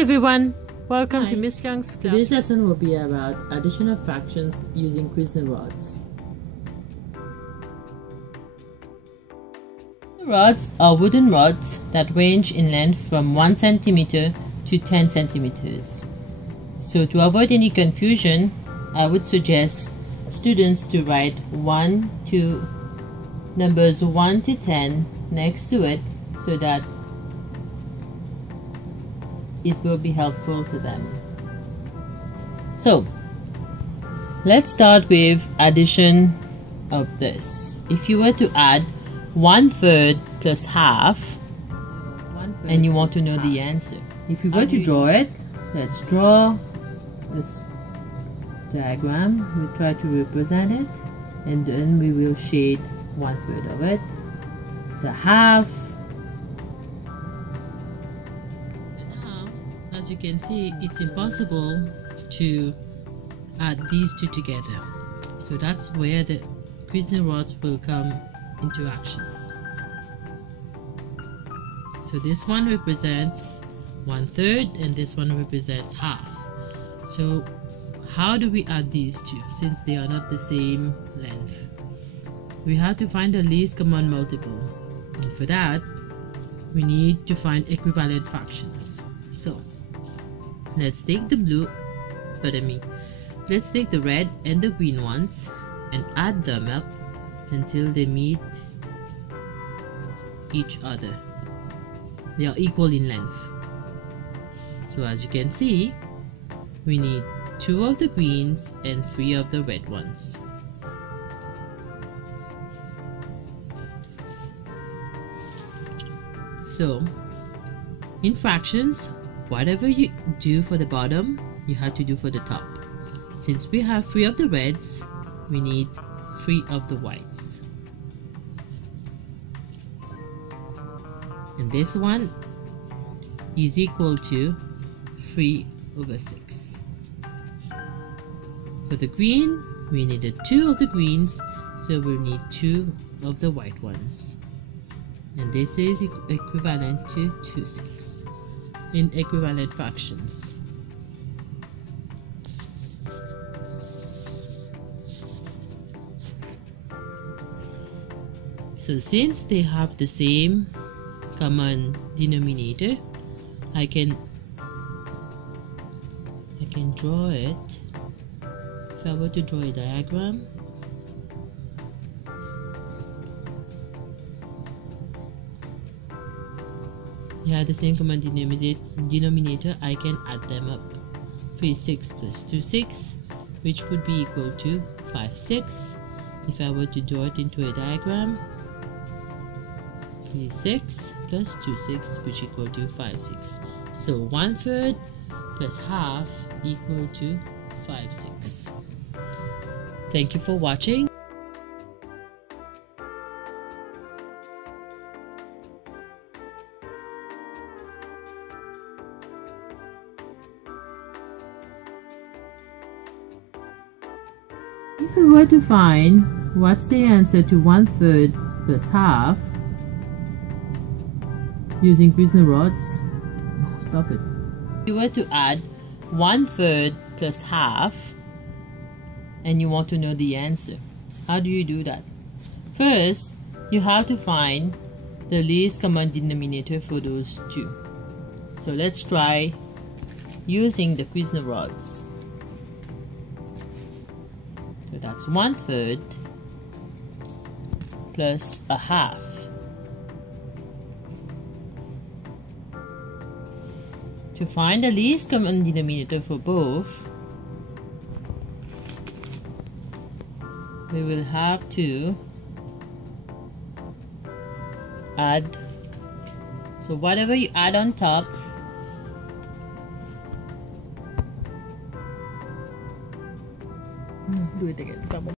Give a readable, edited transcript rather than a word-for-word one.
everyone, welcome Hi. to Miss Young's class. Today's lesson will be about addition of fractions using Cuisenaire rods. Rods are wooden rods that range in length from 1 centimeter to 10 centimeters. So to avoid any confusion, I would suggest students to write numbers 1 to 10 next to it so that it will be helpful to them. So let's start with addition of this. If you were to add 1/3 plus half and you want to know the answer, if you were to draw it, let's draw this diagram. We'll try to represent it and then we will shade 1/3 of it, the half. So now, as you can see, it's impossible to add these two together. So that's where the Cuisenaire rods will come into action. So this one represents 1/3 and this one represents half. So how do we add these two since they are not the same length? We have to find the least common multiple, and for that we need to find equivalent fractions. So let's take the let's take the red and the green ones and add them up until they meet each other. They are equal in length. So as you can see, we need 2 of the greens and 3 of the red ones. So in fractions, whatever you do for the bottom, you have to do for the top. Since we have 3 of the reds, we need 3 of the whites. And this one is equal to 3/6. For the green, we needed 2 of the greens, so we'll need 2 of the white ones. And this is equivalent to 2/6 in equivalent fractions. So since they have the same common denominator, I can draw it. If I were to draw a diagram, they have the same common denominator. I can add them up. 3/6 plus 2/6, which would be equal to 5/6. If I were to draw it into a diagram, 3/6 plus 2/6, which equal to 5/6. So 1/3 plus half equal to 5/6. Thank you for watching. If we were to find what's the answer to 1/3 plus half using Cuisenaire rods, stop it. If you were to add 1/3 plus half and you want to know the answer, how do you do that? First, you have to find the least common denominator for those two. So let's try using the Cuisenaire rods. So that's 1/3 plus a half. To find the least common denominator for both, we will have to add. So whatever you add on top, do it again.